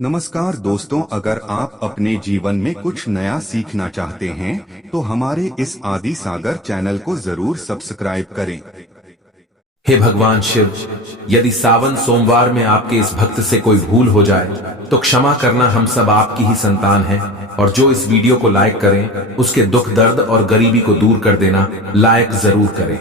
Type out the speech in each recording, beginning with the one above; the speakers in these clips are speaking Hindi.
नमस्कार दोस्तों, अगर आप अपने जीवन में कुछ नया सीखना चाहते हैं तो हमारे इस आदि सागर चैनल को जरूर सब्सक्राइब करें। हे भगवान शिव, यदि सावन सोमवार में आपके इस भक्त से कोई भूल हो जाए तो क्षमा करना। हम सब आपकी ही संतान हैं और जो इस वीडियो को लाइक करें उसके दुख दर्द और गरीबी को दूर कर देना लायक जरूर करें।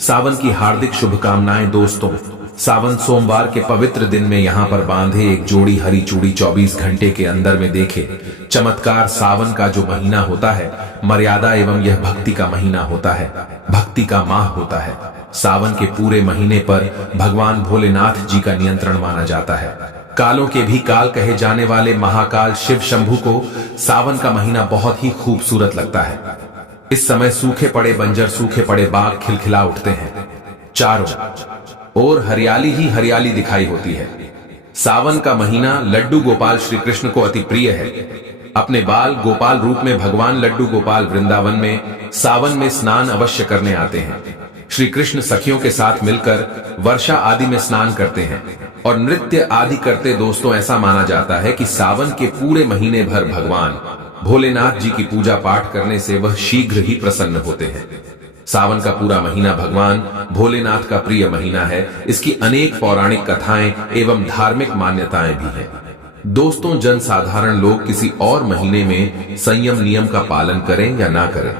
सावन की हार्दिक शुभकामनाएं दोस्तों। सावन सोमवार के पवित्र दिन में यहाँ पर बांधे एक जोड़ी हरी चूड़ी 24 घंटे के अंदर में देखे चमत्कार। सावन का जो महीना होता है मर्यादा एवं यह भक्ति का महीना होता है, भक्ति का माह होता है। सावन के पूरे महीने पर भगवान भोलेनाथ जी का नियंत्रण माना जाता है। कालों के भी काल कहे जाने वाले महाकाल शिव शंभू को सावन का महीना बहुत ही खूबसूरत लगता है। इस समय सूखे पड़े बंजर, सूखे पड़े बाग खिलखिला उठते हैं। चारों और हरियाली ही हरियाली दिखाई होती है। सावन का महीना लड्डू गोपाल श्री कृष्ण को अति प्रिय है। अपने बाल गोपाल रूप में भगवान लड्डू गोपाल वृंदावन में सावन में स्नान अवश्य करने आते हैं। श्री कृष्ण सखियों के साथ मिलकर वर्षा आदि में स्नान करते हैं और नृत्य आदि करते। दोस्तों, ऐसा माना जाता है कि सावन के पूरे महीने भर भगवान भोलेनाथ जी की पूजा पाठ करने से वह शीघ्र ही प्रसन्न होते हैं। सावन का पूरा महीना भगवान भोलेनाथ का प्रिय महीना है। इसकी अनेक पौराणिक कथाएं एवं धार्मिक मान्यताएं भी हैं। दोस्तों, जन साधारण लोग किसी और महीने में संयम नियम का पालन करें या ना करें,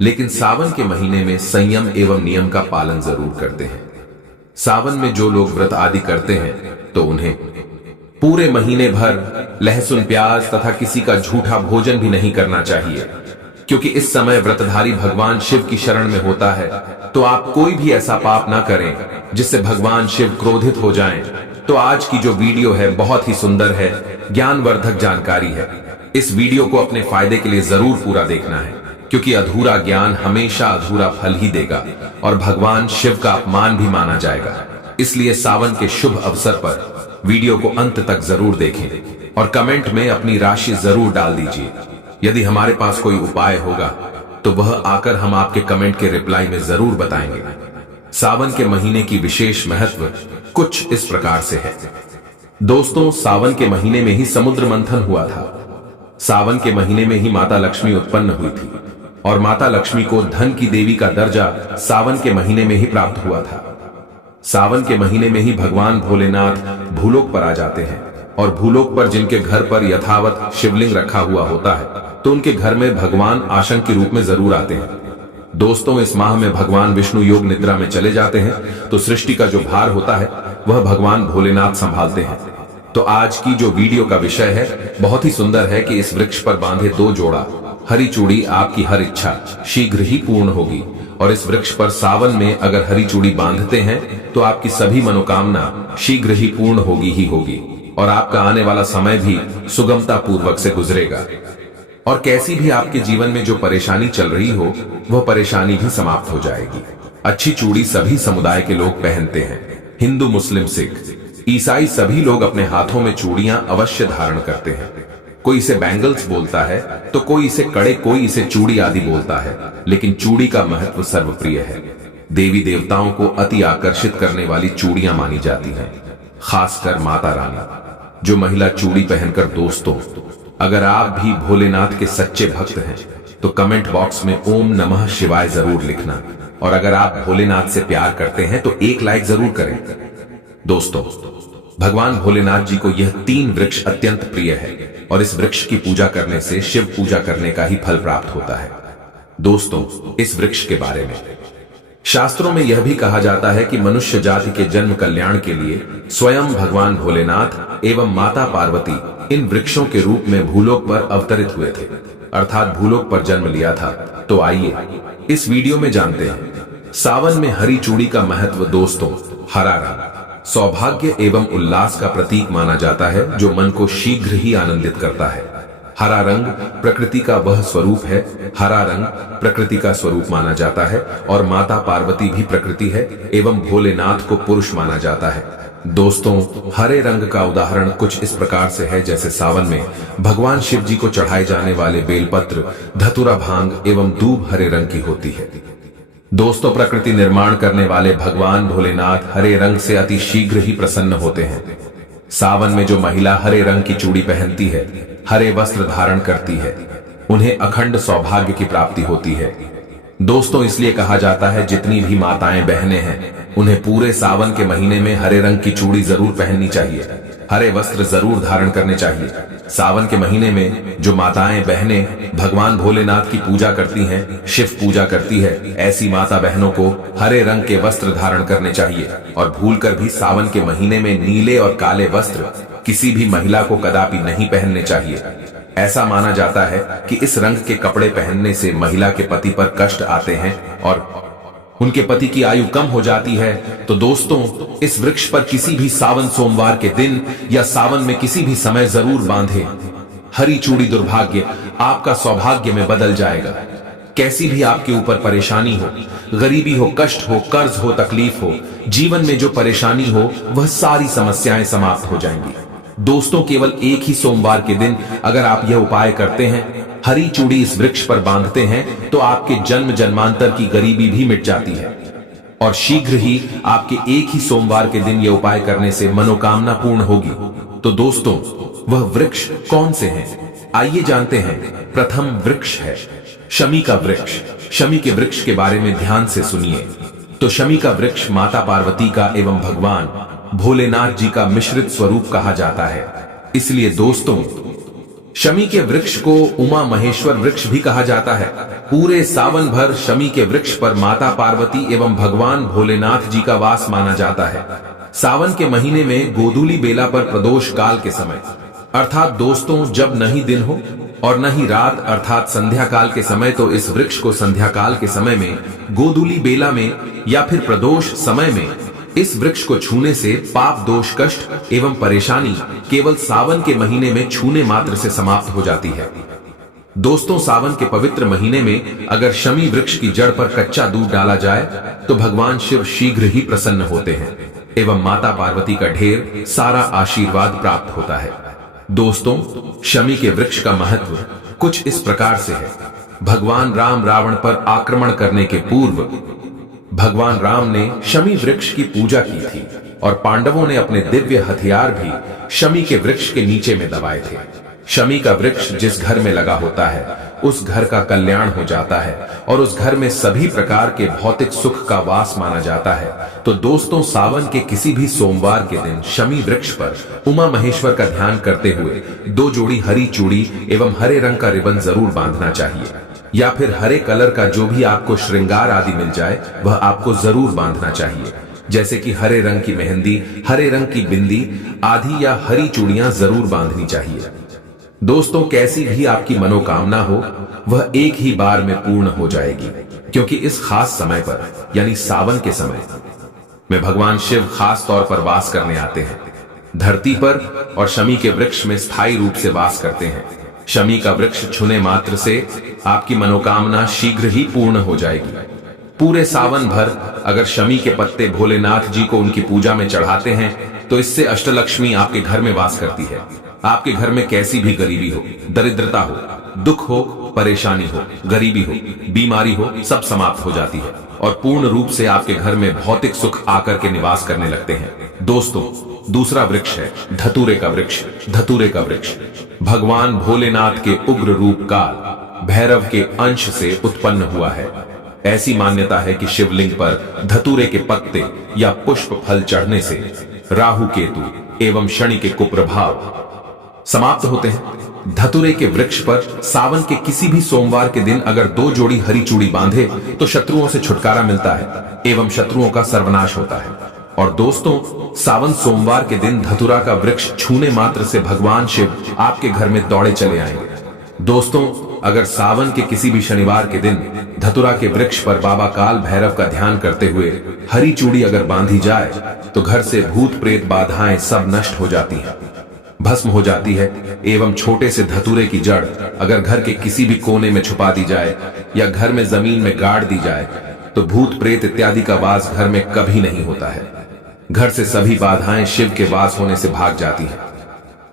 लेकिन सावन के महीने में संयम एवं नियम का पालन जरूर करते हैं। सावन में जो लोग व्रत आदि करते हैं तो उन्हें पूरे महीने भर लहसुन प्याज तथा किसी का झूठा भोजन भी नहीं करना चाहिए, क्योंकि इस समय व्रतधारी भगवान शिव की शरण में होता है। तो आप कोई भी ऐसा पाप ना करें जिससे भगवान शिव क्रोधित हो जाएं। तो आज की जो वीडियो है बहुत ही सुंदर है, ज्ञानवर्धक जानकारी है। इस वीडियो को अपने फायदे के लिए जरूर पूरा देखना है, क्योंकि अधूरा ज्ञान हमेशा अधूरा फल ही देगा और भगवान शिव का अपमान भी माना जाएगा। इसलिए सावन के शुभ अवसर पर वीडियो को अंत तक जरूर देखें और कमेंट में अपनी राशि जरूर डाल दीजिए। यदि हमारे पास कोई उपाय होगा तो वह आकर हम आपके कमेंट के रिप्लाई में जरूर बताएंगे। सावन के महीने की विशेष महत्व कुछ इस प्रकार से है। दोस्तों, सावन के महीने में ही समुद्र मंथन हुआ था। सावन के महीने में ही माता लक्ष्मी उत्पन्न हुई थी और माता लक्ष्मी को धन की देवी का दर्जा सावन के महीने में ही प्राप्त हुआ था। सावन के महीने में ही भगवान भोलेनाथ भूलोक पर आ जाते हैं और भूलोक पर जिनके घर पर यथावत शिवलिंग रखा हुआ होता है तो उनके घर में भगवान आशंक के रूप में जरूर आते हैं। दोस्तों, इस माह में भगवान विष्णु योग निद्रा में चले जाते हैं तो सृष्टि का जो भार होता है वह भगवान भोलेनाथ संभालते हैं। तो आज की जो वीडियो का विषय है बहुत ही सुंदर है कि इस वृक्ष पर बांधे 2 जोड़ा हरी चूड़ी आपकी हर इच्छा शीघ्र ही पूर्ण होगी। और इस वृक्ष पर सावन में अगर हरी चूड़ी बांधते हैं तो आपकी सभी मनोकामना शीघ्र ही पूर्ण होगी ही होगी और आपका आने वाला समय भी सुगमता पूर्वक से गुजरेगा। और कैसी भी आपके जीवन में जो परेशानी चल रही हो वह परेशानी भी समाप्त हो जाएगी। अच्छी चूड़ी सभी समुदाय के लोग पहनते हैं। हिंदू, मुस्लिम, सिख, ईसाई सभी लोग अपने हाथों में चूड़ियां अवश्य धारण करते हैं। कोई इसे बैंगल्स बोलता है तो कोई इसे कड़े, कोई इसे चूड़ी आदि बोलता है, लेकिन चूड़ी का महत्व सर्वप्रिय है। देवी देवताओं को अति आकर्षित करने वाली चूड़ियां मानी जाती हैं, खासकर माता रानी। जो महिला चूड़ी पहनकर, दोस्तों, अगर आप भी भोलेनाथ के सच्चे भक्त हैं तो कमेंट बॉक्स में ओम नमः शिवाय जरूर लिखना। और अगर आप भोलेनाथ से प्यार करते हैं तो 1 लाइक जरूर करें। दोस्तों, भगवान भोलेनाथ जी को यह 3 वृक्ष अत्यंत प्रिय है और इस वृक्ष की पूजा करने से शिव पूजा करने का ही फल प्राप्त होता है। दोस्तों, इस वृक्ष के बारे में शास्त्रों में यह भी कहा जाता है कि मनुष्य जाति के जन्म कल्याण के लिए स्वयं भगवान भोलेनाथ एवं माता पार्वती इन वृक्षों के रूप में भूलोक पर अवतरित हुए थे, अर्थात भूलोक पर जन्म लिया था। तो आइए इस वीडियो में जानते हैं सावन में हरी चूड़ी का महत्व। दोस्तों, हरा रंग सौभाग्य एवं उल्लास का प्रतीक माना जाता है, जो मन को शीघ्र ही आनंदित करता है। हरा रंग प्रकृति का वह स्वरूप है। हरा रंग प्रकृति का स्वरूप माना जाता है और माता पार्वती भी प्रकृति है एवं भोलेनाथ को पुरुष माना जाता है। दोस्तों, हरे रंग का उदाहरण कुछ इस प्रकार से है जैसे सावन में भगवान शिव जी को चढ़ाए जाने वाले बेलपत्र, धतूरा, भांग एवं दूब हरे रंग की होती है। दोस्तों, प्रकृति निर्माण करने वाले भगवान भोलेनाथ हरे रंग से अति शीघ्र ही प्रसन्न होते हैं। सावन में जो महिला हरे रंग की चूड़ी पहनती है, हरे वस्त्र धारण करती है, उन्हें अखंड सौभाग्य की प्राप्ति होती है। दोस्तों, इसलिए कहा जाता है जितनी भी माताएं बहनें हैं उन्हें पूरे सावन के महीने में हरे रंग की चूड़ी जरूर पहननी चाहिए, हरे वस्त्र जरूर धारण करने चाहिए। सावन के महीने में जो माताएं बहनें भगवान भोलेनाथ की पूजा करती हैं, शिव पूजा करती है, ऐसी माता बहनों को हरे रंग के वस्त्र धारण करने चाहिए और भूलकर भी सावन के महीने में नीले और काले वस्त्र किसी भी महिला को कदापि नहीं पहनने चाहिए। ऐसा माना जाता है कि इस रंग के कपड़े पहनने से महिला के पति पर कष्ट आते हैं और उनके पति की आयु कम हो जाती है। तो दोस्तों, इस वृक्ष पर किसी भी सावन सोमवार के दिन या सावन में किसी भी समय जरूर बांधे। हरी चूड़ी दुर्भाग्य आपका सौभाग्य में बदल जाएगा। कैसी भी आपके ऊपर परेशानी हो, गरीबी हो, कष्ट हो, कर्ज हो, तकलीफ हो, जीवन में जो परेशानी हो, वह सारी समस्याएं समाप्त हो जाएंगी। दोस्तों, केवल एक ही सोमवार के दिन अगर आप यह उपाय करते हैं, हरी चूड़ी इस वृक्ष पर बांधते हैं, तो आपके जन्म जन्मांतर की गरीबी भी मिट जाती है और शीघ्र ही आपके एक ही सोमवार के दिन यह उपाय करने से मनोकामना पूर्ण होगी। तो दोस्तों, वह वृक्ष कौन से हैं? आइए जानते हैं। प्रथम वृक्ष है शमी का वृक्ष। शमी के वृक्ष के बारे में ध्यान से सुनिए। तो शमी का वृक्ष माता पार्वती का एवं भगवान भोलेनाथ जी का मिश्रित स्वरूप कहा जाता है। इसलिए दोस्तों, शमी के वृक्ष को उमा महेश्वर वृक्ष भी कहा जाता है। पूरे सावन भर शमी के वृक्ष पर माता पार्वती एवं भगवान भोलेनाथ जी का वास माना जाता है। सावन के महीने में गोधूली बेला पर प्रदोष काल के समय, अर्थात दोस्तों जब नहीं दिन हो और न ही रात अर्थात संध्या काल के समय, तो इस वृक्ष को संध्या काल के समय में, गोधूली बेला में या फिर प्रदोष समय में इस वृक्ष को छूने से पाप, दोष, कष्ट एवं परेशानी केवल सावन के महीने में छूने मात्र से समाप्त हो जाती है। दोस्तों, सावन के पवित्र महीने में अगर शमी वृक्ष की जड़ पर कच्चा दूध डाला जाए तो भगवान शिव शीघ्र ही प्रसन्न होते हैं एवं माता पार्वती का ढेर सारा आशीर्वाद प्राप्त होता है। दोस्तों, शमी के वृक्ष का महत्व कुछ इस प्रकार से है। भगवान राम रावण पर आक्रमण करने के पूर्व भगवान राम ने शमी वृक्ष की पूजा की थी और पांडवों ने अपने दिव्य हथियार भी शमी के वृक्ष के नीचे में दबाए थे। शमी का वृक्ष जिस घर में लगा होता है उस घर का कल्याण हो जाता है और उस घर में सभी प्रकार के भौतिक सुख का वास माना जाता है। तो दोस्तों, सावन के किसी भी सोमवार के दिन शमी वृक्ष पर उमा महेश्वर का ध्यान करते हुए 2 जोड़ी हरी चूड़ी एवं हरे रंग का रिबन जरूर बांधना चाहिए, या फिर हरे कलर का जो भी आपको श्रृंगार आदि मिल जाए वह आपको जरूर बांधना चाहिए, जैसे कि हरे रंग की मेहंदी, हरे रंग की बिंदी आदि या हरी चूड़ियां जरूर बांधनी चाहिए। दोस्तों, कैसी भी आपकी मनोकामना हो वह एक ही बार में पूर्ण हो जाएगी, क्योंकि इस खास समय पर यानी सावन के समय में भगवान शिव खास तौर पर वास करने आते हैं धरती पर और शमी के वृक्ष में स्थायी रूप से वास करते हैं। शमी का वृक्ष छूने मात्र से आपकी मनोकामना शीघ्र ही पूर्ण हो जाएगी। पूरे सावन भर अगर शमी के पत्ते भोलेनाथ जी को उनकी पूजा में चढ़ाते हैं तो इससे अष्टलक्ष्मी आपके घर में वास करती है। आपके घर में कैसी भी गरीबी हो, दरिद्रता हो, दुख हो, परेशानी हो, गरीबी हो, बीमारी हो, सब समाप्त हो जाती है और पूर्ण रूप से आपके घर में भौतिक सुख आकर के निवास करने लगते हैं। दोस्तों, दूसरा वृक्ष है धतूरे का वृक्ष। धतूरे का वृक्ष भगवान भोलेनाथ के उग्र रूप काल भैरव के अंश से उत्पन्न हुआ है। ऐसी मान्यता है कि शिवलिंग पर धतूरे के पत्ते या पुष्प फल चढ़ने से राहु, केतु एवं शनि के कुप्रभाव समाप्त होते हैं। धतूरे के वृक्ष पर सावन के किसी भी सोमवार के दिन अगर 2 जोड़ी हरी चूड़ी बांधे तो शत्रुओं से छुटकारा मिलता है एवं शत्रुओं का सर्वनाश होता है। और दोस्तों, सावन सोमवार के दिन धतूरा का वृक्ष छूने मात्र से भगवान शिव आपके घर में दौड़े चले आएंगे। दोस्तों, अगर सावन के किसी भी शनिवार के दिन धतूरा के वृक्ष पर बाबा काल भैरव का ध्यान करते हुए हरी चूड़ी अगर बांधी जाए तो घर से भूत प्रेत बाधाएं सब नष्ट हो जाती हैं, भस्म हो जाती है एवं छोटे से धतूरे की जड़ अगर घर के किसी भी कोने में छुपा दी जाए या घर में जमीन में गाड़ दी जाए तो भूत प्रेत इत्यादि का वास घर में कभी नहीं होता है। घर से सभी बाधाएं शिव के वास होने से भाग जाती हैं।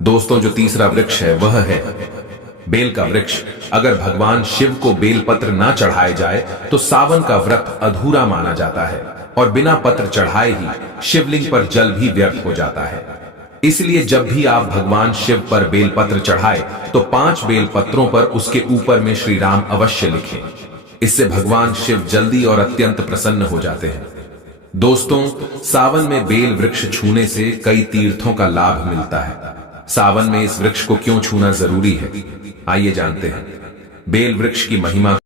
दोस्तों, जो तीसरा वृक्ष है वह है बेल का वृक्ष। अगर भगवान शिव को बेल पत्र ना चढ़ाए जाए तो सावन का व्रत अधूरा माना जाता है और बिना पत्र चढ़ाए ही शिवलिंग पर जल भी व्यर्थ हो जाता है। इसलिए जब भी आप भगवान शिव पर बेलपत्र चढ़ाए तो 5 बेलपत्रों पर उसके ऊपर में श्री राम अवश्य लिखें। इससे भगवान शिव जल्दी और अत्यंत प्रसन्न हो जाते हैं। दोस्तों, सावन में बेल वृक्ष छूने से कई तीर्थों का लाभ मिलता है। सावन में इस वृक्ष को क्यों छूना जरूरी है, आइए जानते हैं। बेल वृक्ष की महिमा।